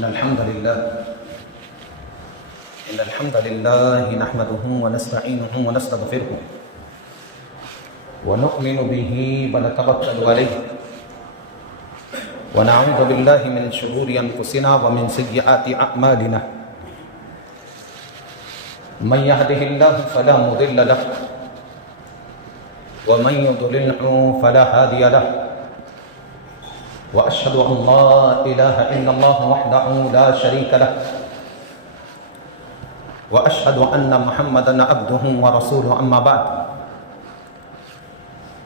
إن الحمد لله نحمده ونستعينه ونستغفره ونؤمن به ونتوكل عليه ونعوذ بالله من شرور أنفسنا ومن سيئات أعمالنا من يهده الله فلا مضل له ومن يضلله فلا هادي له وأشهد أن لا إله إلا الله وحده لا شريك له وأشهد أن محمدا عبده ورسوله أما بعد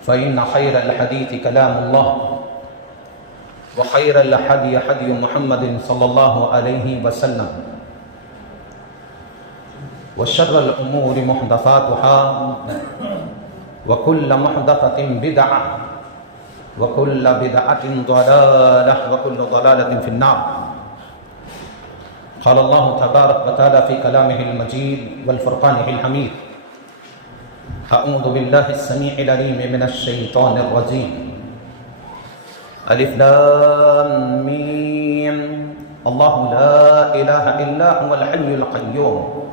فإن خير الحديث كلام الله وخير الهدي هدي محمد صلى الله عليه وسلم وشر الأمور محدثاتها وكل محدثة بدعة وكل بدعة ضلالة وكل ضلالة في النار. قال الله تبارك وتعالى في كلامه المجيد والفرقانه الحميد: أعوذ بالله السميع العليم من الشيطان الرجيم. ألف لام ميم. الله لا إله إلا هو الحي القيوم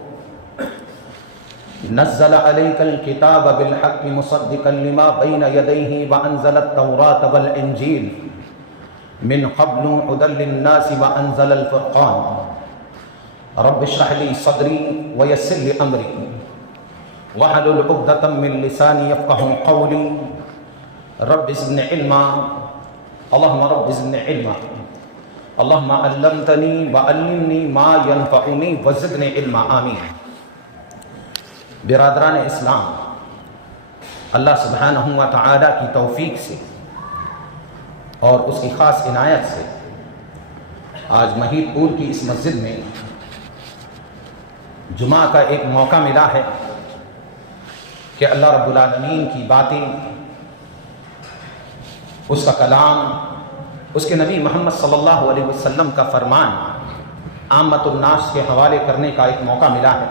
نزل عليك الكتاب بالحق مصدقا لما بين يديه وأنزل التوراة والإنجيل من قبل هدى للناس وأنزل الفرقان رب اشرح لي صدري ويسر لي أمري واحلل عقدة من لساني يفقهوا قولي رب زدني علما اللهم رب زدني علما اللهم علمتني وعلمني ما ينفعني وزدني علما آمين. برادران اسلام، اللہ سبحانہ و تعالی کی توفیق سے اور اس کی خاص عنایت سے آج مہید پور کی اس مسجد میں جمعہ کا ایک موقع ملا ہے کہ اللہ رب العالمین کی باتیں، اس کا کلام، اس کے نبی محمد صلی اللہ علیہ وسلم کا فرمان عامت الناس کے حوالے کرنے کا ایک موقع ملا ہے.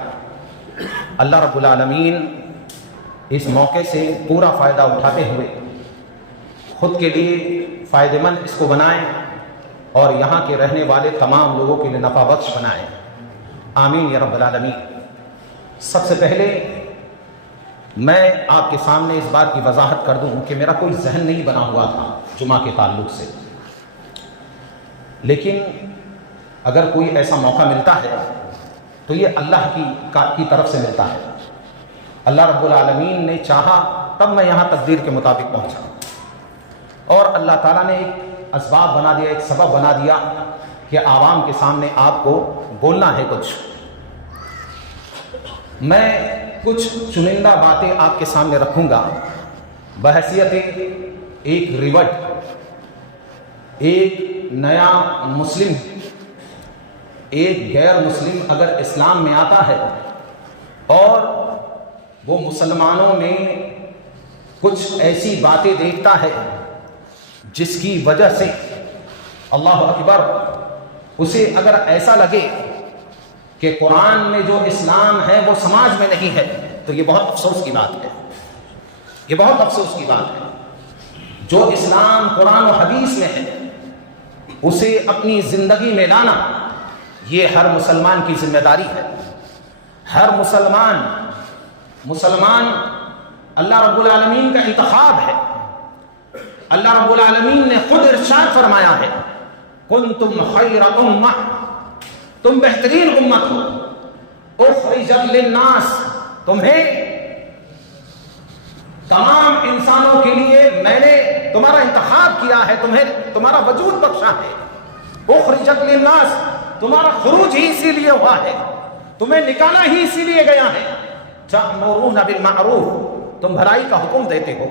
اللہ رب العالمین اس موقع سے پورا فائدہ اٹھاتے ہوئے خود کے لیے فائدہ مند اس کو بنائیں اور یہاں کے رہنے والے تمام لوگوں کے لیے نفع بخش بنائیں. آمین یا رب العالمین. سب سے پہلے میں آپ کے سامنے اس بات کی وضاحت کر دوں کہ میرا کوئی ذہن نہیں بنا ہوا تھا جمعہ کے تعلق سے، لیکن اگر کوئی ایسا موقع ملتا ہے تو یہ اللہ کی طرف سے ملتا ہے. اللہ رب العالمین نے چاہا تب میں یہاں تقدیر کے مطابق پہنچا، اور اللہ تعالیٰ نے ایک اسباب بنا دیا، ایک سبب بنا دیا کہ عوام کے سامنے آپ کو بولنا ہے کچھ. میں کچھ چنندہ باتیں آپ کے سامنے رکھوں گا بحیثیت ایک ریوٹ، ایک نیا مسلم، ایک غیر مسلم اگر اسلام میں آتا ہے اور وہ مسلمانوں میں کچھ ایسی باتیں دیکھتا ہے جس کی وجہ سے اللہ اکبر اسے اگر ایسا لگے کہ قرآن میں جو اسلام ہے وہ سماج میں نہیں ہے، تو یہ بہت افسوس کی بات ہے. یہ بہت افسوس کی بات ہے. جو اسلام قرآن و حدیث میں ہے اسے اپنی زندگی میں لانا یہ ہر مسلمان کی ذمہ داری ہے. ہر مسلمان اللہ رب العالمین کا انتخاب ہے. اللہ رب العالمین نے خود ارشاد فرمایا ہے: کنتم خیر امہ، تم بہترین امت ہو، اخرجت للناس، تمہیں تمام انسانوں کے لیے میں نے تمہارا انتخاب کیا ہے، تمہارا وجود بخشا ہے. اخرجت للناس، تمہارا خروج ہی اسی لیے ہوا ہے، تمہیں نکالا ہی اسی لیے گیا ہے. تأمرون بالمعروف، تم بھلائی کا حکم دیتے ہو،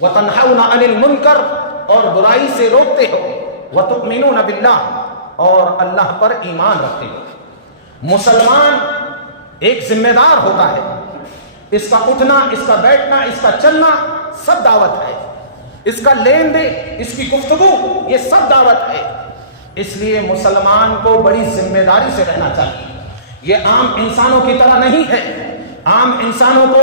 وتنہون عن المنکر، اور برائی سے روکتے ہو، وتؤمنون باللہ، اور اللہ پر ایمان رکھتے ہو. مسلمان ایک ذمہ دار ہوتا ہے. اس کا اٹھنا، اس کا بیٹھنا، اس کا چلنا سب دعوت ہے. اس کا لین دین، اس کی گفتگو، یہ سب دعوت ہے. اس لیے مسلمان کو بڑی ذمہ داری سے رہنا چاہیے. یہ عام انسانوں کی طرح نہیں ہے. عام انسانوں کو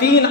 3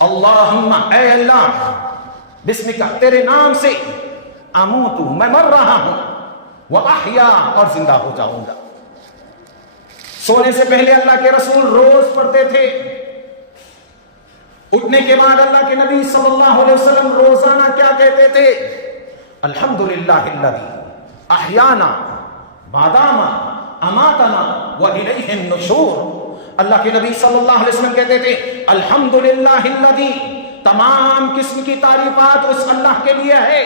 اللہم اے اللہ بسمکا تیرے نام سے اموتو میں مر رہا ہوں واحیا اور زندہ ہو جاؤں گا. سونے سے پہلے اللہ کے رسول روز پڑھتے تھے. اٹھنے کے بعد اللہ کے نبی صلی اللہ علیہ وسلم روزانہ کیا کہتے تھے؟ الحمدللہ الذی احیانا بعدما اماتنا والیہ النشور. اللہ کے نبی صلی اللہ علیہ وسلم کہتے تھے الحمدللہ الذی، تمام قسم کی تعریفات اس اللہ کے لیے ہے،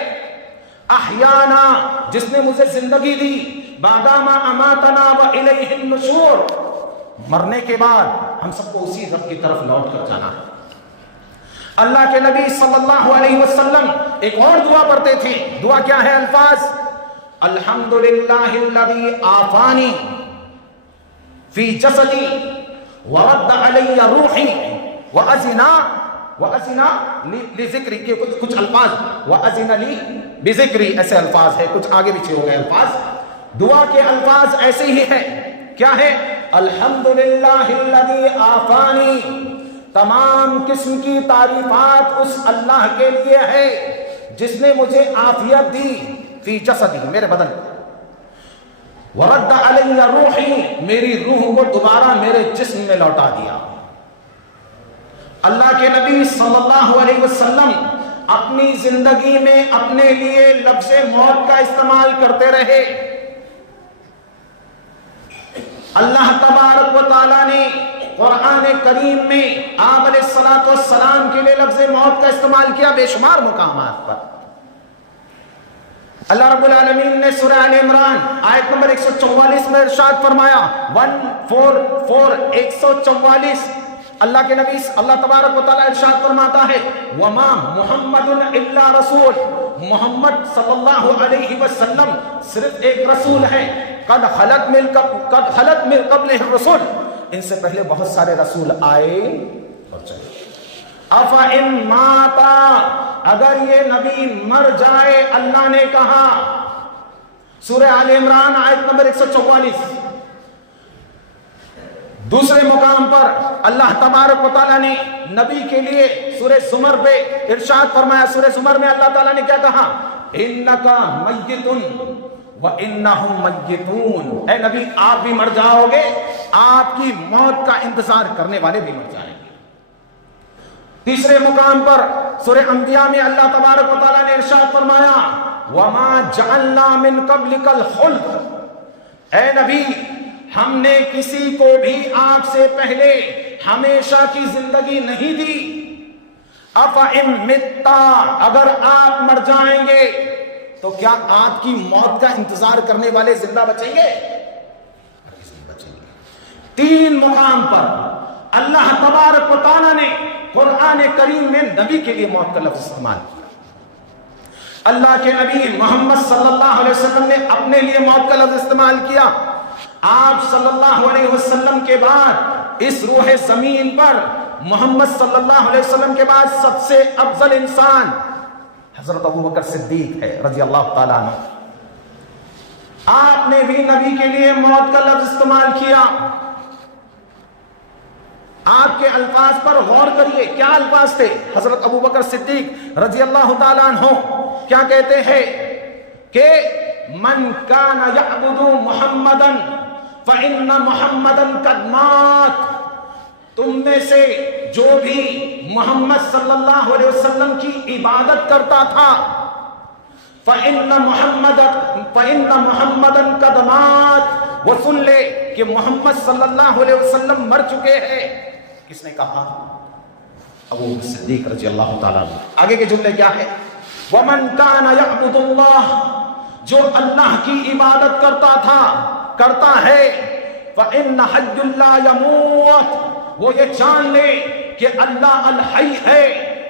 احیانا جس نے مجھے زندگی دی، بعدما اماتنا والیہ النشور، مرنے کے بعد ہم سب کو اسی رب کی طرف لوٹ کر جانا ہے. اللہ کے نبی صلی اللہ علیہ وسلم ایک اور دعا پڑھتے تھے. دعا کیا ہے؟ الفاظ الحمدللہ الذی آفانی فی جسدی ورد علی روحی وَأَذِنَ لِذِكْرِ کے کچھ الفاظ وَأَذِنَ لِي بِذِكْرِ ایسے الفاظ ہے، کچھ آگے پیچھے ہو گئے الفاظ. دعا کے الفاظ ایسے ہی ہے. کیا ہے؟ الحمدللہ الذی آفانی، تمام قسم کی تعریفات اس اللہ کے لیے ہے جس نے مجھے عافیت دی، فی جسدی میرے بدن، ورد علی روحی میری روح کو دوبارہ میرے جسم میں لوٹا دیا. اللہ کے نبی صلی اللہ علیہ وسلم اپنی زندگی میں اپنے لیے لفظ موت کا استعمال کرتے رہے. اللہ تبارک و تعالیٰ نے قرآن کریم میں آپ علیہ الصلوۃ والسلام کے لیے لفظ موت کا استعمال کیا بے شمار مقامات پر. اللہ رب العالمین نے سورہ آل عمران آیت نمبر 144 میں ارشاد فرمایا 144 اللہ کے نبی اللہ تبارک و تعالیٰ ارشاد فرماتا ہے وما محمد الا رسول، محمد صلی اللہ علیہ وسلم صرف ایک رسول ہے. قد خلت من قبلہ الرسل، ان سے پہلے بہت سارے رسول آئے اور چلے. افإن ماتا، اگر یہ نبی مر جائے، اللہ نے کہا سورہ آل عمران آیت نمبر 144. دوسرے مقام پر اللہ تبارک و تعالیٰ نے نبی کے لیے سورہ زمر پہ ارشاد فرمایا. سورہ زمر میں اللہ تعالیٰ نے کیا کہا؟ انکا میتن وانہم میتون، اے نبی آپ بھی مر جاؤ گے، آپ کی موت کا انتظار کرنے والے بھی مر جائیں گے. تیسرے مقام پر سورہ انبیاء میں اللہ تبارک و تعالیٰ نے ارشاد فرمایا وما جعلنا من قبلک الخلد، اے نبی ہم نے کسی کو بھی آپ سے پہلے ہمیشہ کی زندگی نہیں دی. افإن متا، اگر آپ مر جائیں گے تو کیا آپ کی موت کا انتظار کرنے والے زندہ بچیں گے؟ تین مقام پر اللہ تبارک و تعالیٰ نے قرآن کریم میں نبی کے لیے موت کا لفظ استعمال کیا. اللہ کے نبی محمد صلی اللہ علیہ وسلم نے اپنے لیے موت کا لفظ استعمال کیا. آپ صلی اللہ علیہ وسلم کے بعد اس روح زمین پر محمد صلی اللہ علیہ وسلم کے بعد سب سے افضل انسان حضرت ابوبکر صدیق ہے رضی اللہ تعالیٰ عنہ. آپ نے بھی نبی کے لیے موت کا لفظ استعمال کیا. آپ کے الفاظ پر غور کریے، کیا الفاظ تھے؟ حضرت ابوبکر صدیق رضی اللہ تعالیٰ عنہ کیا کہتے ہیں کہ من کان یعبد محمدا فإن محمدا قد مات، تم میں سے جو بھی محمد صلی اللہ علیہ وسلم کی عبادت کرتا تھا فإن محمدا قد مات، وہ سن لے کہ محمد صلی اللہ علیہ وسلم مر چکے ہیں. کس نے کہا؟ ابو صدیق رضی اللہ تعالیٰ عنہ. آگے کے جملے کیا ہے؟ ومن کان یعبد اللہ، جو اللہ کی عبادت کرتا تھا کرتا ہے فإن حی لا یموت، وہ یہ جان لے کہ اللہ الحی ہے،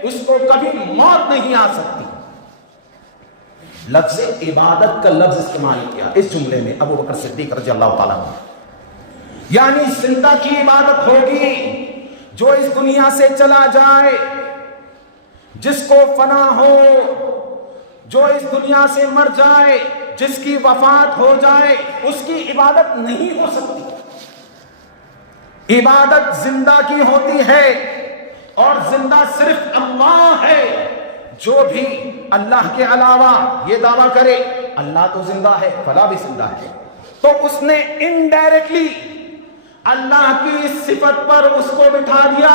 اس کو کبھی موت نہیں آ سکتی. لفظ عبادت کا لفظ استعمال کیا اس جملے میں ابو بکر صدیق رضی اللہ تعالیٰ عنہ. یعنی زندہ کی عبادت ہوگی، جو اس دنیا سے چلا جائے، جس کو فنا ہو، جو اس دنیا سے مر جائے، جس کی وفات ہو جائے، اس کی عبادت نہیں ہو سکتی. عبادت زندہ کی ہوتی ہے اور زندہ صرف اللہ ہے. جو بھی اللہ کے علاوہ یہ دعویٰ کرے اللہ تو زندہ ہے فلاں بھی زندہ ہے، تو اس نے انڈائریکٹلی اللہ کی اس صفت پر اس کو بٹھا دیا،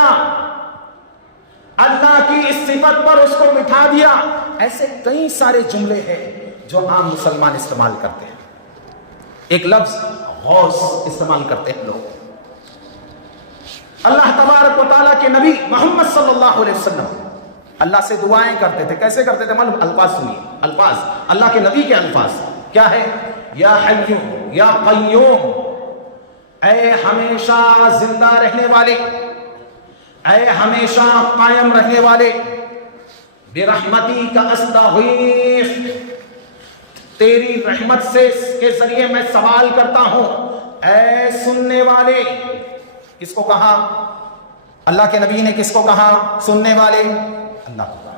اللہ کی اس صفت پر اس کو بٹھا دیا. ایسے کئی سارے جملے ہیں جو عام مسلمان استعمال کرتے ہیں. ایک لفظ غوث استعمال کرتے ہیں لوگ. اللہ تبارک و تعالیٰ کے نبی محمد صلی اللہ علیہ وسلم اللہ سے دعائیں کرتے تھے. کیسے کرتے تھے معلوم؟ الفاظ سنیے، الفاظ اللہ کے نبی کے الفاظ کیا ہے؟ یا حی یا قیوم، اے ہمیشہ زندہ رہنے والے، اے ہمیشہ قائم رہنے والے، برحمتی کا استغیث، تیری رحمت سے کے ذریعے میں سوال کرتا ہوں. اے سننے والے، کس کو کہا؟ اللہ کے نبی نے کس کو کہا؟ سننے والے، اللہ کو کہا.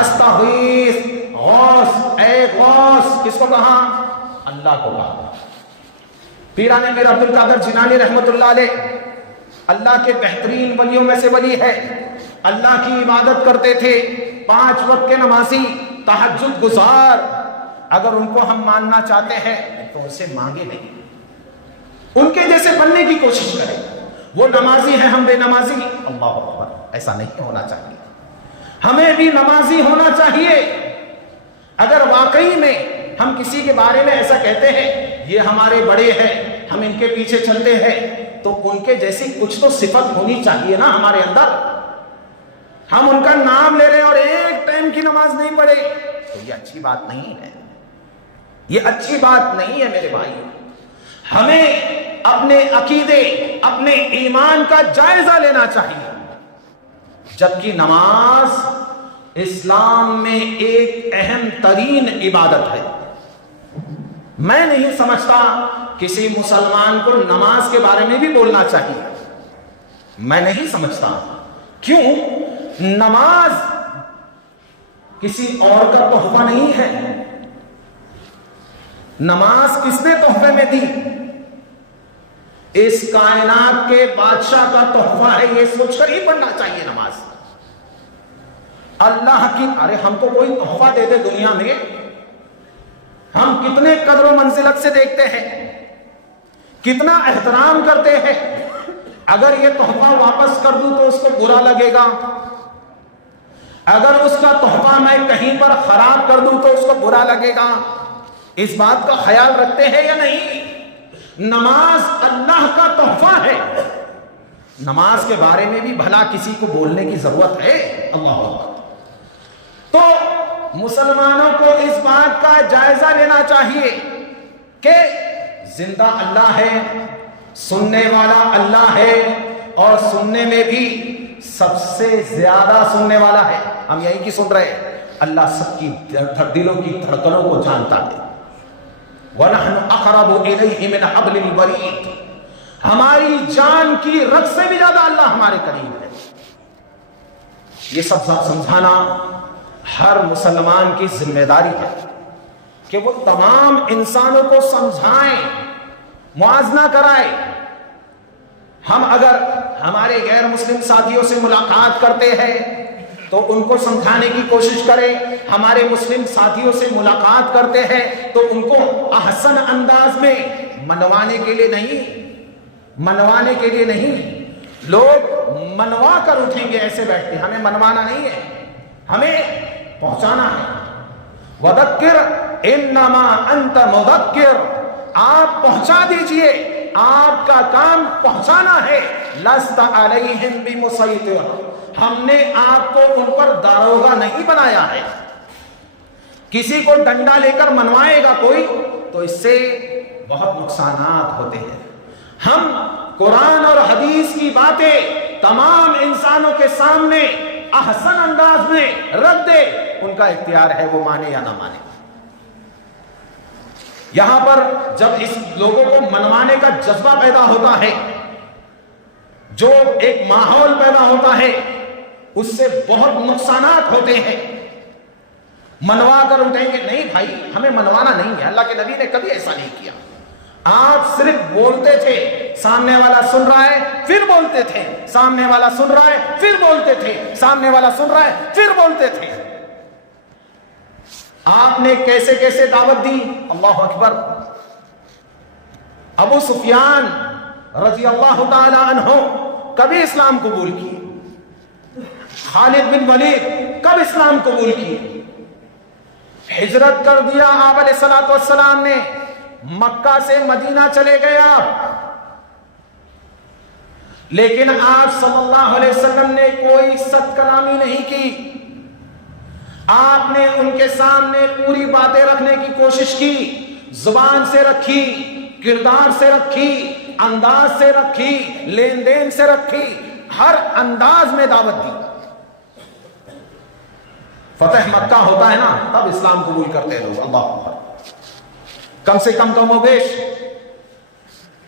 استغیث، غوث، اے غوث، کس کو کہا؟ اللہ کو کہا. پیران میر عبد القادر جیلانی رحمت اللہ علیہ اللہ کے بہترین ولیوں میں سے ولی ہے. اللہ کی عبادت کرتے تھے، 5 وقت کے نمازی، تہجد گزار. اگر ان کو ہم ماننا چاہتے ہیں تو ان سے مانگے نہیں، ان کے جیسے بننے کی کوشش کریں. وہ نمازی ہیں، ہم بے نمازی، اللہ اکبر. ایسا نہیں ہونا چاہیے. ہمیں بھی نمازی ہونا چاہیے. اگر واقعی میں ہم کسی کے بارے میں ایسا کہتے ہیں یہ ہمارے بڑے ہیں، ہم ان کے پیچھے چلتے ہیں، تو ان کے جیسی کچھ تو صفت ہونی چاہیے نا ہمارے اندر. ہم ان کا نام لے رہے اور ایک ٹائم کی نماز نہیں پڑھے تو یہ اچھی بات نہیں ہے. یہ اچھی بات نہیں ہے میرے بھائی. ہمیں اپنے عقیدے، اپنے ایمان کا جائزہ لینا چاہیے. جبکہ نماز اسلام میں ایک اہم ترین عبادت ہے. میں نہیں سمجھتا کسی مسلمان کو نماز کے بارے میں بھی بولنا چاہیے. میں نہیں سمجھتا. کیوں؟ نماز کسی اور کا تحفہ نہیں ہے. نماز کس نے تحفے میں دی؟ اس کائنات کے بادشاہ کا تحفہ ہے. یہ سوچ کر ہی پڑھنا چاہیے نماز. اللہ کی، ارے ہم کو کوئی تحفہ دے دے دنیا میں، ہم کتنے قدر و منزلت سے دیکھتے ہیں، کتنا احترام کرتے ہیں. اگر یہ تحفہ واپس کر دوں تو اس کو برا لگے گا. اگر اس کا تحفہ میں کہیں پر خراب کر دوں تو اس کو برا لگے گا. اس بات کا خیال رکھتے ہیں یا نہیں؟ نماز اللہ کا تحفہ ہے. نماز کے بارے میں بھی بھلا کسی کو بولنے کی ضرورت ہے؟ اللہ اکبر. تو مسلمانوں کو اس بات کا جائزہ لینا چاہیے کہ زندہ اللہ ہے، سننے والا اللہ ہے، اور سننے میں بھی سب سے زیادہ سننے والا ہے. ہم یہی کی سن رہے ہیں. اللہ سب کی دلوں کی دھڑکنوں کو جانتا ہے. وَنَحْنُ أَقْرَبُ إِلَيْهِ مِنْ حَبْلِ الْوَرِيدِ. ہماری جان کی رگ سے بھی زیادہ اللہ ہمارے قریب ہے. یہ سب سمجھانا ہر مسلمان کی ذمہ داری ہے کہ وہ تمام انسانوں کو سمجھائیں، موازنہ کرائیں. ہم اگر ہمارے غیر مسلم ساتھیوں سے ملاقات کرتے ہیں تو ان کو سمجھانے کی کوشش کریں. ہمارے مسلم ساتھیوں سے ملاقات کرتے ہیں تو ان کو احسن انداز میں منوانے کے لیے نہیں. لوگ منوا کر اٹھیں گے ایسے بیٹھتے. ہمیں منوانا نہیں ہے، ہمیں پہنچانا ہے. وذکر انما انت مذکر. آپ پہنچا دیجئے، آپ کا کام پہنچانا ہے. لست علیہم بمسیطر. ہم نے آپ کو ان پر داروغہ نہیں بنایا ہے. کسی کو ڈنڈا لے کر منوائے گا کوئی تو اس سے بہت نقصانات ہوتے ہیں. ہم قرآن اور حدیث کی باتیں تمام انسانوں کے سامنے احسن انداز میں رکھ دے. ان کا اختیار ہے وہ مانے یا نہ مانے. یہاں پر جب اس لوگوں کو منوانے کا جذبہ پیدا ہوتا ہے، جو ایک ماحول پیدا ہوتا ہے، اس سے بہت نقصانات ہوتے ہیں. منوا کر اٹھیں گے نہیں بھائی، ہمیں منوانا نہیں ہے. اللہ کے نبی نے کبھی ایسا نہیں کیا. آپ صرف بولتے تھے، سامنے والا سن رہا ہے پھر بولتے تھے، سامنے والا سن رہا ہے پھر بولتے تھے، سامنے والا سن رہا ہے پھر بولتے تھے۔ آپ نے کیسے کیسے دعوت دی، اللہ اکبر۔ ابو سفیان رضی اللہ تعالی عنہ کبھی اسلام قبول کی، خالد بن ولید کب اسلام قبول کی، ہجرت کر دیا آپ علیہ الصلوۃ والسلام نے، مکہ سے مدینہ چلے گئے آپ، لیکن آپ صلی اللہ علیہ وسلم نے کوئی سخت کلامی نہیں کی، آپ نے ان کے سامنے پوری باتیں رکھنے کی کوشش کی، زبان سے رکھی، کردار سے رکھی، انداز سے رکھی، لین دین سے رکھی، ہر انداز میں دعوت دی۔ فتح مکہ ہوتا ہے نا تب اسلام قبول کرتے لوگ، اللہ اکبر۔ کم سے کم و بیش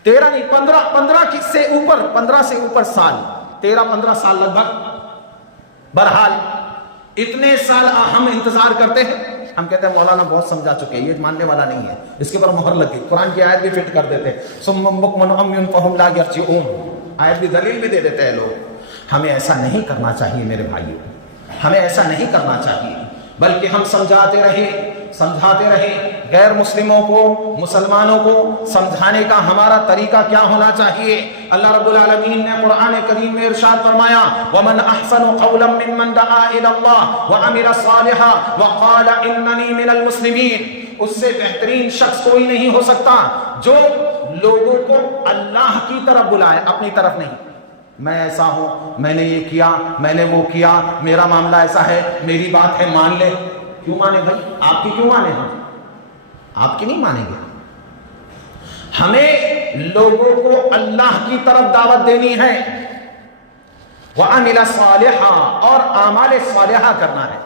13 نہیں 15 سے اوپر سال، 13-15 سال لگ بھگ۔ بہرحال اتنے سال ہم انتظار کرتے ہیں، ہم کہتے ہیں مولانا بہت سمجھا چکے ہیں، یہ ماننے والا نہیں ہے، اس کے پر مہر لگ گئی، قرآن کی آیت بھی فٹ کر دیتے، ثم بکم عمی فہم لا یرجعون، آیت بھی دلیل بھی دے دیتے ہیں لوگ۔ ہمیں ایسا نہیں کرنا چاہیے میرے بھائیو، ہمیں ایسا نہیں کرنا چاہیے، بلکہ ہم سمجھاتے رہے غیر مسلموں کو، مسلمانوں کو سمجھانے کا ہمارا طریقہ کیا ہونا چاہیے۔ اللہ رب العالمین نے قرآن کریم میں ارشاد فرمایا، وَمَنْ أَحْسَنُ قَوْلًا مِّمَّنْ دَعَا إِلَى اللَّهِ وَعَمِلَ صَالِحًا وَقَالَ إِنَّنِي مِنَ الْمُسْلِمِينَ، اس سے بہترین شخص کوئی نہیں ہو سکتا جو لوگوں کو اللہ کی طرف بلائے، اپنی طرف نہیں۔ میں ایسا ہوں، میں نے یہ کیا، میں نے وہ کیا، میرا معاملہ ایسا ہے، میری بات ہے مان لے۔ کیوں مانے بھائی؟ آپ کی کیوں مانے ہم؟ آپ کی نہیں مانیں گے۔ ہمیں لوگوں کو اللہ کی طرف دعوت دینی ہے، وَعَمِلَ صَالِحًا، اور اعمال صالحہ کرنا ہے۔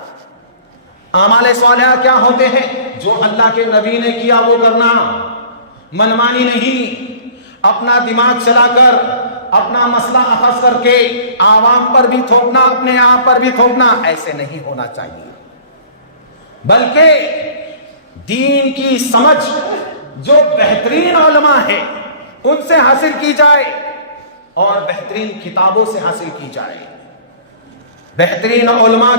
اعمال صالحہ کیا ہوتے ہیں؟ جو اللہ کے نبی نے کیا وہ کرنا، منمانی نہیں، اپنا دماغ چلا کر، اپنا مسئلہ اخذ کر کے عوام پر بھی تھوپنا، اپنے آپ پر بھی تھوپنا، ایسے نہیں ہونا چاہیے، بلکہ دین کی سمجھ جو بہترین علماء ہیں ان سے حاصل کی جائے اور بہترین کتابوں سے حاصل کی جائے۔ بہترین علماء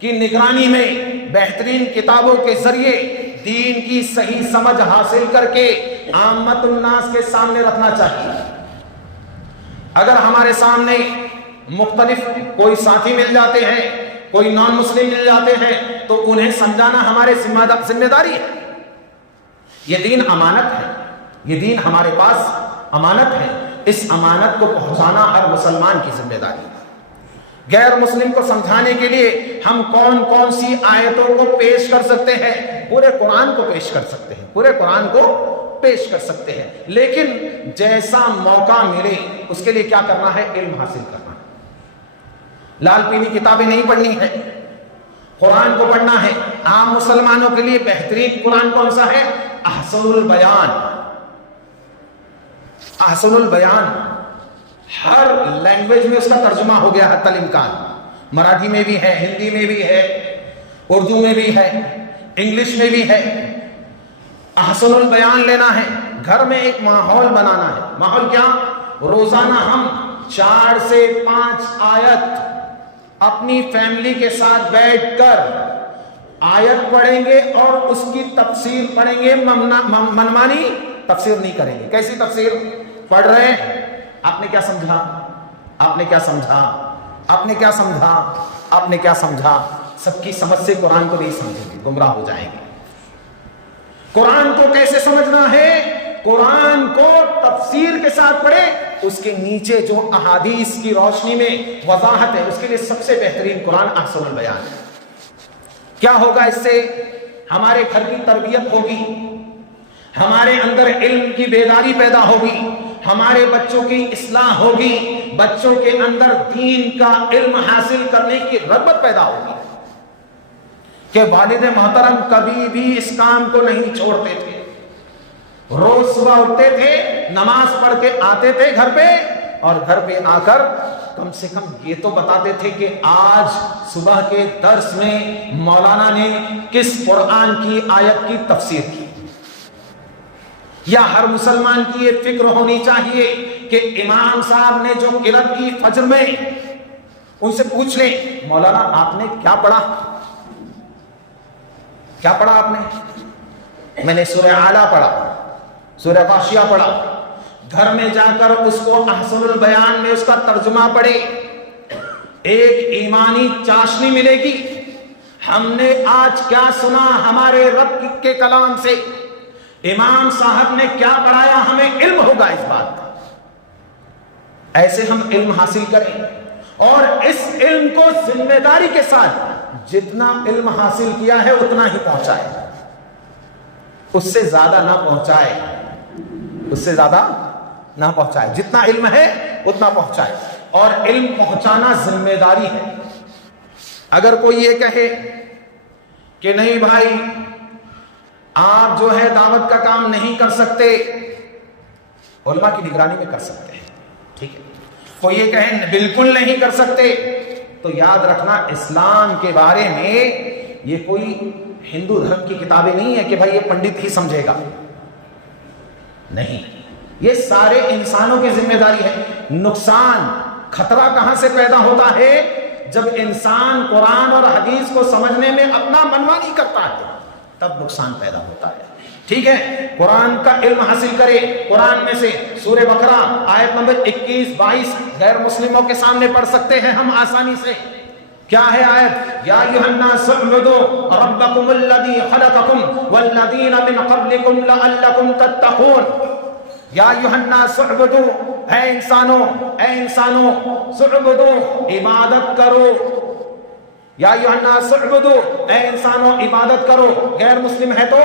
کی نگرانی میں بہترین کتابوں کے ذریعے دین کی صحیح سمجھ حاصل کر کے عامت الناس کے سامنے رکھنا چاہیے۔ اگر ہمارے سامنے مختلف کوئی ساتھی مل جاتے ہیں، کوئی نان مسلم مل جاتے ہیں، تو انہیں سمجھانا ہمارے ذمہ داری ہے۔ یہ دین امانت ہے، یہ دین ہمارے پاس امانت ہے، اس امانت کو پہنچانا ہر مسلمان کی ذمہ داری ہے۔ غیر مسلم کو سمجھانے کے لیے ہم کون کون سی آیتوں کو پیش کر سکتے ہیں؟ پورے قرآن کو پیش کر سکتے ہیں، پورے قرآن کو پیش کر سکتے ہیں، لیکن جیسا موقع ملے اس کے لیے کیا کرنا ہے؟ علم حاصل کرنا ہے۔ لال پیلی کتابیں نہیں پڑھنی ہے، قرآن کو پڑھنا ہے۔ عام مسلمانوں کے لیے بہترین قرآن کون سا ہے؟ احسن البیان۔ احسن البیان ہر لینگویج میں اس کا ترجمہ ہو گیا حتی الامکان، مراٹھی میں بھی ہے، ہندی میں بھی ہے، اردو میں بھی ہے، انگلش میں بھی ہے۔ احسن البیان لینا ہے، گھر میں ایک ماحول بنانا ہے۔ ماحول کیا؟ روزانہ ہم 4 سے 5 آیت اپنی فیملی کے ساتھ بیٹھ کر آیت پڑھیں گے اور اس کی تفسیر پڑھیں گے، منمانی تفسیر نہیں کریں گے۔ کیسی تفسیر پڑھ رہے ہیں؟ آپ نے کیا سمجھا؟ آپ نے کیا سمجھا؟ آپ نے کیا سمجھا؟ آپ نے کیا سمجھا؟ سب کی سمجھ سے قرآن کو نہیں سمجھیں گے، گمراہ ہو جائیں گے۔ قرآن کو کیسے سمجھنا ہے؟ قرآن کو تفسیر کے ساتھ پڑھے، اس کے نیچے جو احادیث کی روشنی میں وضاحت ہے، اس کے لیے سب سے بہترین قرآن احسن البیان ہے۔ کیا ہوگا اس سے؟ ہمارے گھر کی تربیت ہوگی، ہمارے اندر علم کی بیداری پیدا ہوگی، ہمارے بچوں کی اصلاح ہوگی، بچوں کے اندر دین کا علم حاصل کرنے کی رغبت پیدا ہوگی کہ والد محترم کبھی بھی اس کام کو نہیں چھوڑتے تھے، روز صبح اٹھتے تھے، نماز پڑھ کے آتے تھے گھر پہ، اور گھر پہ آ کر کم سے کم یہ تو بتاتے تھے کہ آج صبح کے درس میں مولانا نے کس قرآن کی آیت کی تفسیر کی۔ یا ہر مسلمان کی یہ فکر ہونی چاہیے کہ امام صاحب نے جو قرات کی فجر میں، ان سے پوچھ لیں مولانا آپ نے کیا پڑھا، کیا پڑھا آپ نے؟ میں نے سورہ اعلیٰ پڑھا، سورہ غاشیہ پڑھا۔ گھر میں جا کر اس کو احسن البیان میں اس کا ترجمہ پڑھے، ایک ایمانی چاشنی ملے گی۔ ہم نے آج کیا سنا ہمارے رب کے کلام سے، امام صاحب نے کیا پڑھایا، ہمیں علم ہوگا اس بات کا۔ ایسے ہم علم حاصل کریں اور اس علم کو ذمہ داری کے ساتھ جتنا علم حاصل کیا ہے اتنا ہی پہنچائے، اس سے زیادہ نہ پہنچائے، اس سے زیادہ نہ پہنچائے، جتنا علم ہے اتنا پہنچائے۔ اور علم پہنچانا ذمہ داری ہے۔ اگر کوئی یہ کہے کہ نہیں بھائی آپ جو ہے دعوت کا کام نہیں کر سکتے، علماء کی نگرانی میں کر سکتے ہیں، ٹھیک ہے۔ کوئی یہ کہے بالکل نہیں کر سکتے، تو یاد رکھنا اسلام کے بارے میں یہ کوئی ہندو دھرم کی کتابیں نہیں ہے کہ بھائی یہ پنڈت ہی سمجھے گا، نہیں، یہ سارے انسانوں کی ذمہ داری ہے۔ نقصان، خطرہ کہاں سے پیدا ہوتا ہے؟ جب انسان قرآن اور حدیث کو سمجھنے میں اپنا منمانی کرتا ہے، تب نقصان پیدا ہوتا ہے، ٹھیک ہے۔ قرآن کا علم حاصل کرے۔ قرآن میں سے سورہ بقرہ آیت نمبر 21-22 غیر مسلموں کے سامنے پڑھ سکتے ہیں ہم آسانی سے۔ کیا ہے آیت؟ یا ایھا الناس اعبدوا ربکم الذی خلقکم والذین من قبلکم لعلکم تتقون۔ یا ایھا الناس اعبدوا، اے انسانوں، اے انسانوں، اعبدوا، عبادت کرو۔ یا ایھا الناس اعبدوا، اے انسانوں عبادت کرو۔ غیر مسلم ہے تو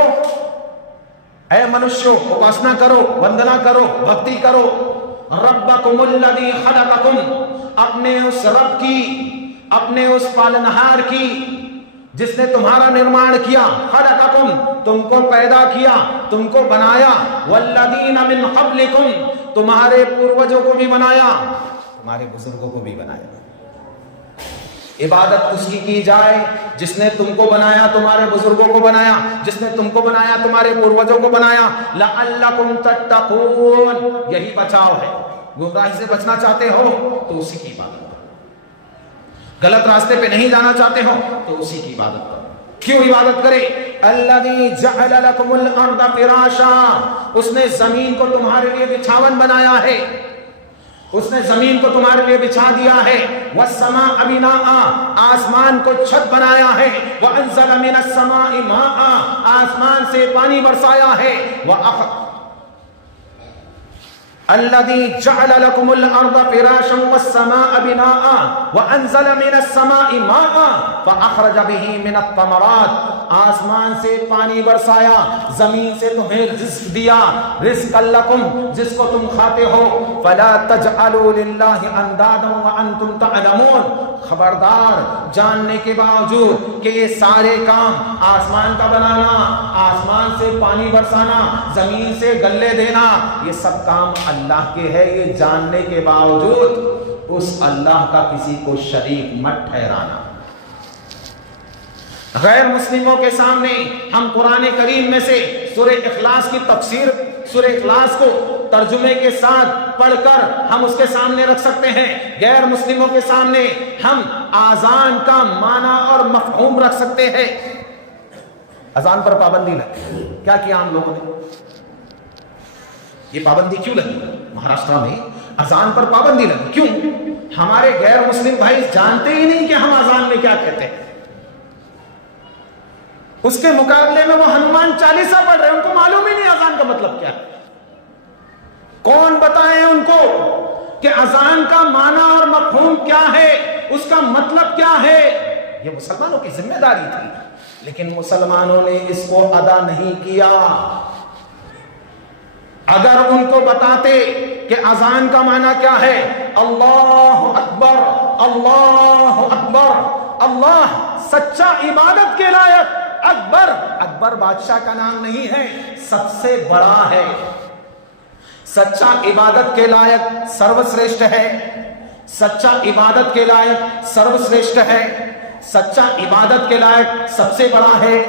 اے منشیوں اپاسنا کرو، وندنا کرو، بھکتی کرو۔ ربکم الذی خلقکم، اپنے اس رب کی، اپنے اس پالنہار کی جس نے تمہارا نرمان کیا، خلقکم، تم کو پیدا کیا، تم کو بنایا، والذین من قبلکم، تمہارے پروجوں کو بھی بنایا، تمہارے بزرگوں کو بھی بنایا۔ عبادت اس کی جائے جس نے تم کو بنایا، تمہارے بزرگوں کو بنایا، جس نے تم کو بنایا، تمہارے پروجوں کو بنایا۔ لعلکم تتقون، یہی بچاؤ ہے۔ گمراہی سے بچنا چاہتے ہو تو اسی کی عبادت کرو، غلط راستے پہ نہیں جانا چاہتے ہو تو اسی کی عبادت کرو۔ کیوں عبادت کرے؟ الذی جعل لکم الارض فراشا، اس نے زمین کو تمہارے لیے بچھاون بنایا ہے، اس نے زمین کو تمہارے لیے بچھا دیا ہے۔ والسماء بناء، آسمان کو چھت بنایا ہے۔ وانزل من السماء ماء، آسمان سے پانی برسایا ہے۔ الذي جعل لكم الارض فراشا والسماء بناء وانزل من السماء ماء فاخرج به من الثمرات، آسمان سے پانی برسایا، زمین سے تمہیں رزق دیا، رزق لکم، جس کو تم کھاتے ہو۔ فلا تجعلوا للہ اندادا وانتم تعلمون، خبردار، جاننے کے باوجود کہ یہ سارے کام، آسمان کا بنانا، آسمان سے پانی برسانا، زمین سے غلے دینا، یہ سب کام اللہ کے ہے، یہ جاننے کے باوجود اس اللہ کا کسی کو شریک مت ٹھہرانا۔ غیر مسلموں کے سامنے ہم قرآن کریم میں سے سورہ اخلاص کی تفسیر، سورہ اخلاص کو ترجمے کے ساتھ پڑھ کر ہم اس کے سامنے رکھ سکتے ہیں۔ غیر مسلموں کے سامنے ہم آذان کا معنی اور مفہوم رکھ سکتے ہیں۔ اذان پر پابندی لگی، کیا کیا ہم لوگوں نے؟ یہ پابندی کیوں لگی؟ مہاراشٹر میں اذان پر پابندی لگی، کیوں؟ ہمارے غیر مسلم بھائی جانتے ہی نہیں کہ ہم اذان میں کیا کہتے ہیں۔ اس کے مقابلے میں وہ ہنومان چالیسا پڑھ رہے ہیں، ان کو معلوم ہی نہیں اذان کا مطلب کیا ہے۔ کون بتائے ان کو کہ اذان کا معنی اور مفہوم کیا ہے، اس کا مطلب کیا ہے؟ یہ مسلمانوں کی ذمہ داری تھی، لیکن مسلمانوں نے اس کو ادا نہیں کیا۔ اگر ان کو بتاتے کہ اذان کا معنی کیا ہے، اللہ اکبر، اللہ اکبر، اللہ سچا عبادت کے لائق، اکبر، اکبر بادشاہ کا نام نہیں ہے، سب سے بڑا ہے، سچا عبادت کے لائق سروشریشٹھ ہے، سچا عبادت کے لائق سروشریشٹھ ہے، سچا عبادت کے لائق سب سے بڑا ہے۔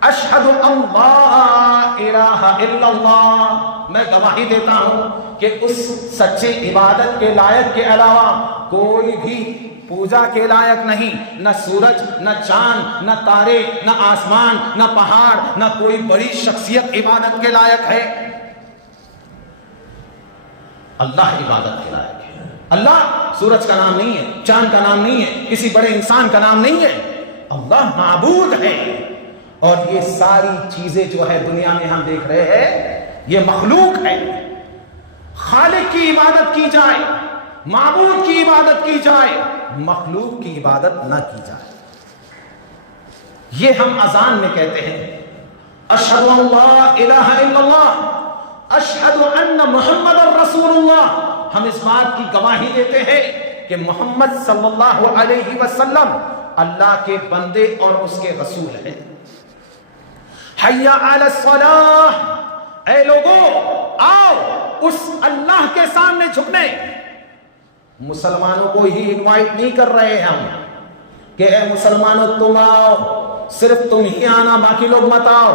اشہد ان لا الہ الا اللہ، میں گواہی دیتا ہوں کہ اس سچے عبادت کے لائق کے علاوہ کوئی بھی پوجا کے لائق نہیں، نہ سورج، نہ چاند، نہ تارے، نہ آسمان، نہ پہاڑ، نہ کوئی بڑی شخصیت عبادت کے لائق ہے۔ اللہ عبادت کے لائق ہے۔ اللہ سورج کا نام نہیں ہے، چاند کا نام نہیں ہے، کسی بڑے انسان کا نام نہیں ہے، اللہ معبود ہے۔ اور یہ ساری چیزیں جو ہے دنیا میں ہم دیکھ رہے ہیں یہ مخلوق ہے۔ خالق کی عبادت کی جائے، معبود کی عبادت کی جائے، مخلوق کی عبادت نہ کی جائے۔ یہ ہم اذان میں کہتے ہیں اشہد ان لا الہ الا اللہ، اشہد ان محمد رسول اللہ۔ ہم اس بات کی گواہی دیتے ہیں کہ محمد صلی اللہ علیہ وسلم اللہ کے بندے اور اس کے رسول ہیں۔ حی علی الصلاۃ، اے لوگوں آؤ اس اللہ کے سامنے جھکنے۔ مسلمانوں کو ہی انوائٹ نہیں کر رہے ہم کہ اے مسلمانوں تم آؤ، صرف تم ہی آنا، باقی لوگ مت آؤ۔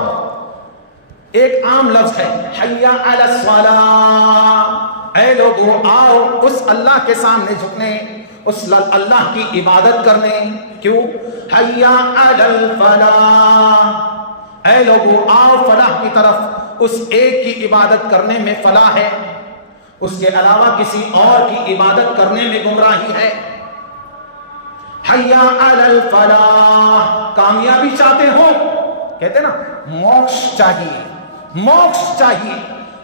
ایک عام لفظ ہے حی علی الصلاۃ، اے لوگوں آؤ اس اللہ کے سامنے جھکنے، اس اللہ کی عبادت کرنے۔ کیوں؟ حی علی الفلاح، اے لوگوں آؤ فلاح کی طرف، اس ایک کی عبادت کرنے میں فلاح ہے، اس کے علاوہ کسی اور کی عبادت کرنے میں گمراہی ہے۔ حی علی الفلاح، کامیابی چاہتے ہو، کہتے نا موکش چاہیے، موکش چاہیے،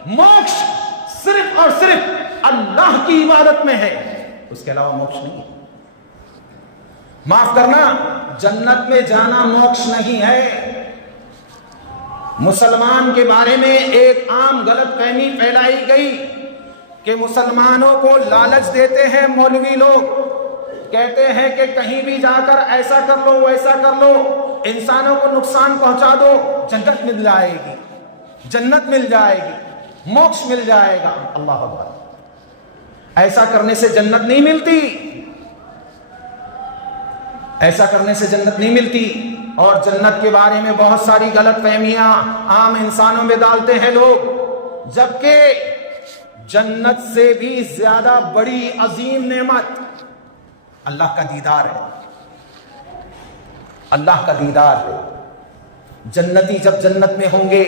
موکش صرف اور صرف اللہ کی عبادت میں ہے، اس کے علاوہ موکش نہیں ہے۔ معاف کرنا، جنت میں جانا موکش نہیں ہے۔ مسلمان کے بارے میں ایک عام غلط فہمی پھیلائی گئی کہ مسلمانوں کو لالچ دیتے ہیں مولوی لوگ، کہتے ہیں کہ کہیں بھی جا کر ایسا کر لو ویسا کر لو، انسانوں کو نقصان پہنچا دو، جنت مل جائے گی، جنت مل جائے گی، موکش مل جائے گا۔ اللہ اکبر، ایسا کرنے سے جنت نہیں ملتی، ایسا کرنے سے جنت نہیں ملتی۔ اور جنت کے بارے میں بہت ساری غلط فہمیاں عام انسانوں میں ڈالتے ہیں لوگ، جبکہ جنت سے بھی زیادہ بڑی عظیم نعمت اللہ کا دیدار ہے، اللہ کا دیدار ہے۔ جنتی جب جنت میں ہوں گے،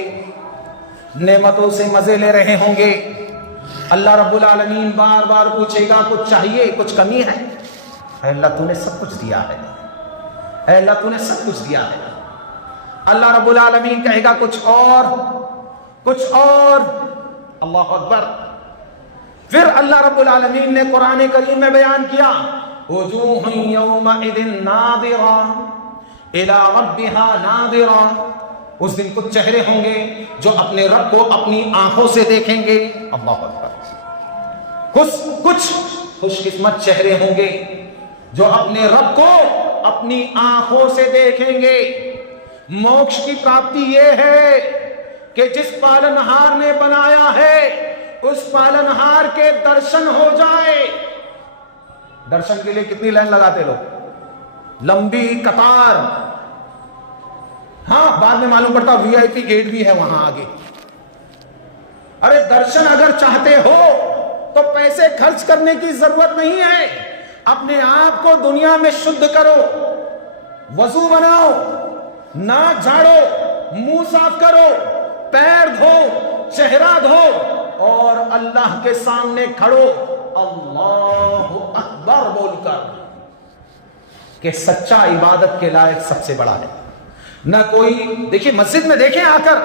نعمتوں سے مزے لے رہے ہوں گے، اللہ رب العالمین بار بار پوچھے گا کچھ چاہیے، کچھ کمی ہے؟ اے اللہ تو نے سب کچھ دیا ہے، اے اللہ تو نے سب کچھ دیا ہے۔ اللہ رب العالمین کہے گا کچھ اور، کچھ اور۔ اللہ اکبر۔ پھر اللہ رب العالمین نے قرآن کریم میں بیان کیا وجوہ یومئذ ناظرہ الی ربہا ناظرہ، اس دن کچھ چہرے ہوں گے جو اپنے رب کو اپنی آنکھوں سے دیکھیں گے۔ اللہ اکبر۔ کچھ خوش قسمت چہرے ہوں گے جو اپنے رب کو اپنی آنکھوں سے دیکھیں گے۔ موکش کی پراپتی یہ ہے کہ جس پالنہار نے بنایا ہے اس پالنہار کے درشن ہو جائے۔ درشن کے لیے کتنی لائن لگاتے لوگ، لمبی قطار۔ ہاں بعد میں معلوم پڑتا وی آئی پی گیٹ بھی ہے وہاں آگے۔ ارے درشن اگر چاہتے ہو تو پیسے خرچ کرنے کی ضرورت نہیں ہے، اپنے آپ کو دنیا میں شدھ کرو، وضو بناؤ، ناک جھاڑو، منہ صاف کرو، پیر دھو، چہرہ دھو اور اللہ کے سامنے کھڑو اللہ اکبر بول کر کہ سچا عبادت کے لائق سب سے بڑا ہے۔ نہ کوئی، دیکھیے مسجد میں دیکھیں آ کر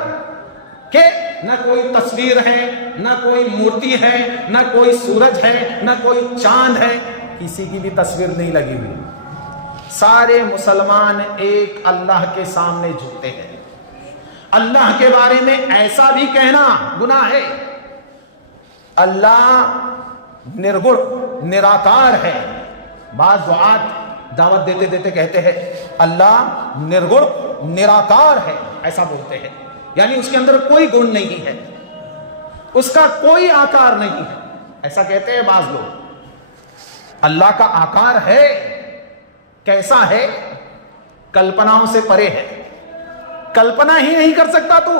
کہ نہ کوئی تصویر ہے، نہ کوئی مورتی ہے، نہ کوئی سورج ہے، نہ کوئی چاند ہے، کسی کی بھی تصویر نہیں لگی ہوئی۔ سارے مسلمان ایک اللہ کے سامنے جھکتے ہیں۔ اللہ کے بارے میں ایسا بھی کہنا گناہ ہے۔ اللہ نرگڑ نراکار ہے۔ بعض دعات دعوت دیتے دیتے کہتے ہیں اللہ نرگڑ نراکار ہے، ایسا بولتے ہیں، یعنی اس کے اندر کوئی گن نہیں ہے، اس کا کوئی آکار نہیں ہے، ایسا کہتے ہیں بعض لوگ۔ اللہ کا آکار ہے، کیسا ہے؟ کلپناؤں سے پرے ہے، کلپنا ہی نہیں کر سکتا تو۔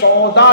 14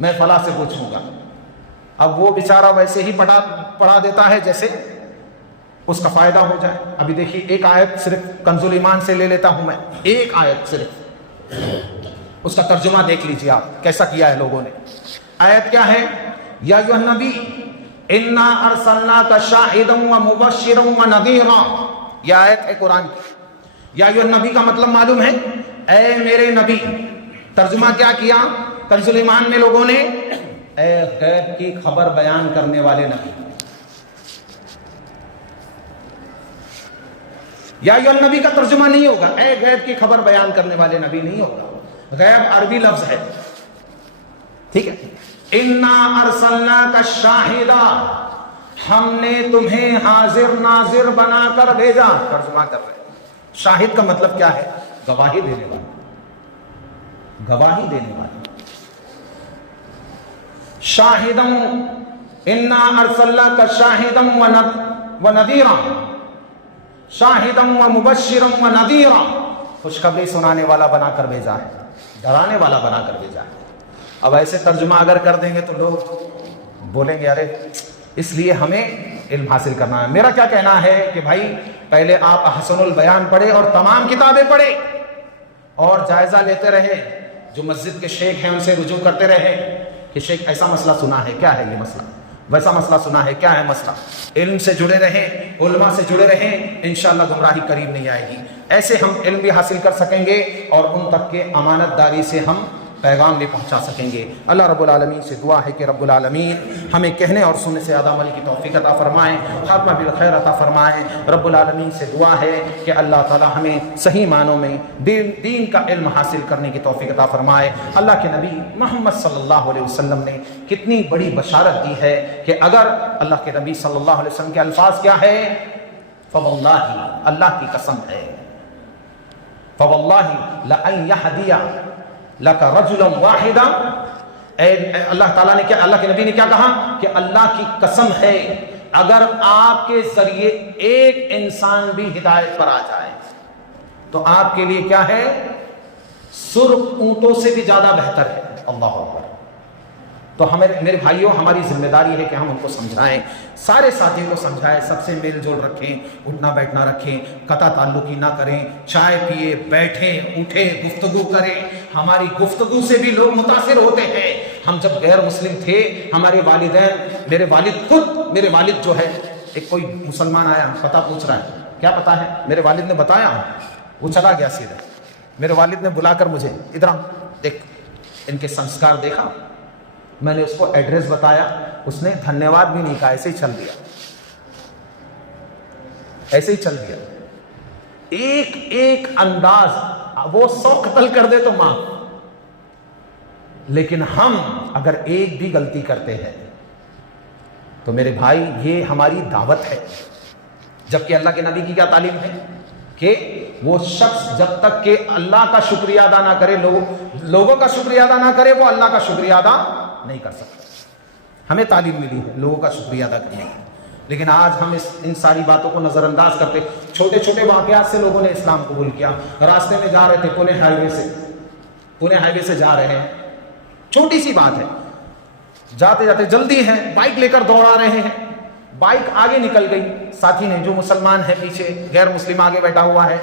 میں فلاں سے پوچھوں گا. اب وہ بیچارہ ویسے ہی پڑھا دیتا ہے جیسے اس کا فائدہ ہو جائے. ابھی دیکھیے ایک آیت صرف کنز الایمان سے لے لیتا ہوں میں, ایک آیت صرف, اس کا ترجمہ دیکھ لیجیے آپ کیسا کیا ہے لوگوں نے. آیت کیا ہے؟ یا ایھا النبی انا ارسلناک شاہدا ومبشرا ونذیرا. یہ آیت ہے قرآن کی. یا ایھا النبی کا مطلب معلوم ہے, اے میرے نبی. ترجمہ کیا کیا کنز الایمان میں لوگوں نے؟ اے غیب کی خبر بیان کرنے والے نبی. یا ایھا النبی کا ترجمہ نہیں ہوگا اے غیب کی خبر بیان کرنے والے نبی, نہیں ہوگا. غیب عربی لفظ ہے, ٹھیک ہے. انا ارسلناک شاہدا, ہم نے تمہیں حاضر ناظر بنا کر بھیجا. ترجمہ کر رہے ہیں. شاہد کا مطلب کیا ہے؟ گواہی دینے والا, گواہی دینے والا. شاہدا انا ارسلناک شاہدا ونذیرا, شاہدا ومبشرا ونذیرا, خوشخبری سنانے والا بنا کر بھیجا ہے, ڈرانے والا بنا کر بھیجا ہے. اب ایسے ترجمہ اگر کر دیں گے تو لوگ بولیں گے ارے اس لیے ہمیں علم حاصل کرنا ہے. میرا کیا کہنا ہے کہ بھائی پہلے آپ احسن البیان پڑھے اور تمام کتابیں پڑھے اور جائزہ لیتے رہے. جو مسجد کے شیخ ہیں ان سے رجوع کرتے رہے کہ شیخ ایسا مسئلہ سنا ہے, کیا ہے یہ مسئلہ, ویسا مسئلہ سنا ہے, کیا ہے مسئلہ. علم سے جڑے رہیں, علماء سے جڑے رہیں, انشاءاللہ گمراہی قریب نہیں آئے گی. ایسے ہم علم بھی حاصل کر سکیں گے اور ان تک کے امانت داری سے ہم پیغام بھی پہنچا سکیں گے. اللہ رب العالمین سے دعا ہے کہ رب العالمین ہمیں کہنے اور سننے سے زیادہ عمل کی توفیق عطا فرمائیں, خاتمہ بالخیر عطا فرمائیں. رب العالمین سے دعا ہے کہ اللہ تعالی ہمیں صحیح معنوں میں دین کا علم حاصل کرنے کی توفیق عطا فرمائے. اللہ کے نبی محمد صلی اللہ علیہ وسلم نے کتنی بڑی بشارت دی ہے کہ اگر اللہ کے نبی صلی اللہ علیہ وسلم کے الفاظ کیا ہے؟ فواللہ, اللہ کی قسم ہے, فواللہ لأن یہدی لک رجلا واحدا. اللہ تعالیٰ نے کیا, اللہ کے نبی نے کیا کہا کہ اللہ کی قسم ہے اگر آپ کے ذریعے ایک انسان بھی ہدایت پر آ جائے تو آپ کے لیے کیا ہے؟ سرخ اونٹوں سے بھی زیادہ بہتر ہے. اللہ اکبر. تو ہمیں میرے بھائیوں ہماری ذمہ داری ہے کہ ہم ان کو سمجھائیں, سارے ساتھیوں کو سمجھائیں, سب سے میل جول رکھیں, اٹھنا بیٹھنا رکھیں, قطع تعلقی نہ کریں, چائے پیے, بیٹھیں, اٹھیں, گفتگو کریں. ہماری گفتگو سے بھی لوگ متاثر ہوتے ہیں. ہم جب غیر مسلم تھے, ہمارے والدین, میرے والد جو ہے, ایک کوئی مسلمان آیا پتہ پوچھ رہا ہے, کیا پتہ ہے؟ میرے والد نے بتایا, وہ چلا گیا سیدھے. میرے والد نے بلا کر مجھے ادھر دیکھ, ان کے سنسکار دیکھا, میں نے اس کو ایڈریس بتایا, اس نے دھنیہ واد بھی نہیں کہا, ایسے ہی چل دیا, ایسے ہی چل دیا. ایک ایک انداز, وہ 100 قتل کر دے تو ماں, لیکن ہم اگر ایک بھی غلطی کرتے ہیں تو میرے بھائی یہ ہماری دعوت ہے. جبکہ اللہ کے نبی کی کیا تعلیم ہے کہ وہ شخص جب تک کہ اللہ کا شکریہ ادا نہ کرے, لوگوں کا شکریہ ادا نہ کرے, وہ اللہ کا شکریہ ادا نہیں کر سکتا. ہمیں تعلیم ملی ہے لوگوں کا شکریہ ادا کرنے کی, لیکن آج ہم ان ساری باتوں کو نظر انداز کرتے. چھوٹے چھوٹے واقعات سے لوگوں نے اسلام قبول کیا. راستے میں جا رہے تھے, پونے ہائی وے سے جا رہے ہیں, چھوٹی سی بات ہے, جاتے جاتے جلدی ہے, بائک لے کر دوڑا رہے ہیں, بائک آگے نکل گئی. ساتھی نے, جو مسلمان ہے پیچھے, غیر مسلم آگے بیٹھا ہوا ہے,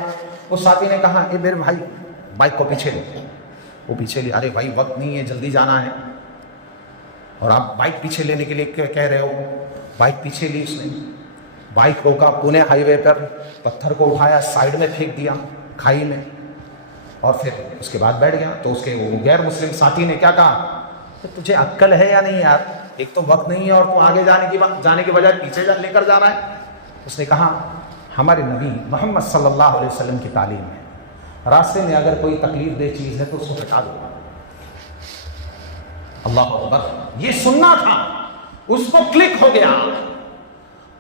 اس ساتھی نے کہا اے میرے بھائی بائک کو پیچھے لے. وہ پیچھے لے, ارے بھائی وقت نہیں ہے, جلدی جانا ہے, اور آپ بائک پیچھے لینے کے لیے کہہ رہے ہو. بائک پیچھے لی اس نے, بائک روکا, پونے ہائی وے پر پتھر کو اٹھایا, سائیڈ میں پھینک دیا کھائی میں, اور پھر اس کے بعد بیٹھ گیا. تو اس کے وہ غیر مسلم ساتھی نے کیا کہا کہ تجھے عقل ہے یا نہیں یار, ایک تو وقت نہیں ہے اور تو آگے جانے کے بجائے پیچھے لے کر جانا ہے. اس نے کہا ہمارے نبی محمد صلی اللہ علیہ وسلم کی تعلیم ہے, راستے میں اگر کوئی تکلیف دہ چیز ہے تو اس کو ہٹا دو. اللہ اکبر. یہ سننا تھا, اس کو کلک ہو گیا,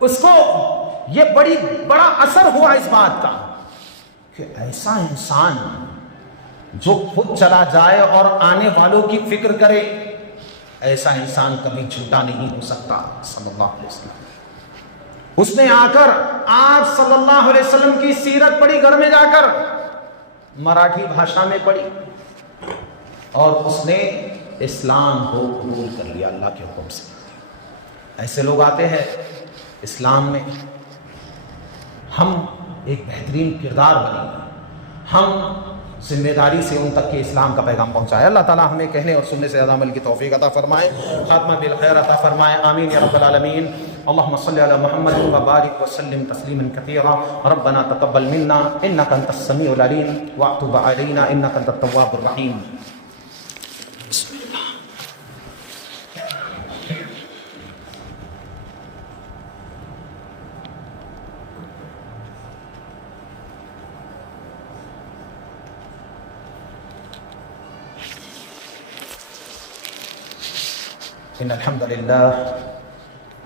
اس کو یہ بڑا اثر ہوا اس بات کا کہ ایسا انسان جو خود چلا جائے اور آنے والوں کی فکر کرے, ایسا انسان کبھی جھوٹا نہیں ہو سکتا. صلی اللہ علیہ وسلم اس نے آ کر آپ صلی اللہ علیہ وسلم کی سیرت پڑھی, گھر میں جا کر مراٹھی بھاشا میں پڑھی, اور اس نے اسلام کو قبول کر لیا اللہ کے حکم سے۔ ایسے لوگ آتے ہیں اسلام میں، ہم ایک بہترین کردار بنیں گے، ہم ذمہ داری سے ان تک کے اسلام کا پیغام پہنچائے۔ اللہ تعالیٰ ہمیں کہنے اور سننے سے زیادہ عمل کی توفیق عطا فرمائے، خاتمہ بالخیر عطا فرمائے، آمین یا رب العالمین۔ اللهم صل على محمد وبارك وسلم تسليما كثيرا، ربنا تقبل منا انك انت السميع العليم وتب علينا انك انت التواب الرحيم۔ إن الحمد لله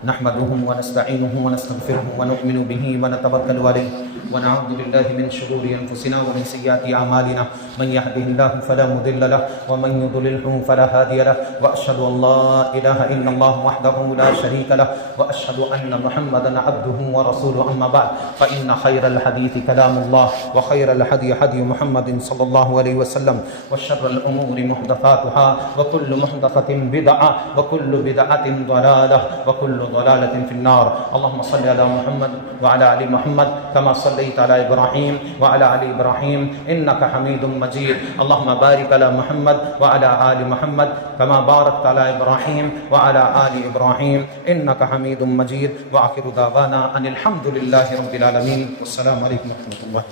نحمده ونستعينه ونستغفره ونؤمن به ونتوكل عليه ونعوذ بالله من شرور أنفسنا ومن سيئات أعمالنا، من يهده الله فلا مضل له ومن يضلله فلا هادي له، وأشهد أن لا إله إلا الله وحده لا شريك له، وأشهد أن محمدا عبده ورسوله، أما بعد فإن خير الحديث كلام الله، وخير الهدي هدي محمد صلى الله عليه وسلم، وشر الأمور محدثاتها، وكل محدثة بدعة، وكل بدعة ضلالة، وكل ضلالة في النار۔ اللهم صل على محمد وعلى آل محمد كما صليت على إبراهيم وعلى آل إبراهيم إنك حميد مجيد، اللهم بارك على محمد وعلى آل محمد كما باركت على إبراهيم وعلى آل إبراهيم إنك حميد مجيد، وآخر دعوانا أن الحمد لله رب العالمين، والسلام عليكم ورحمة الله۔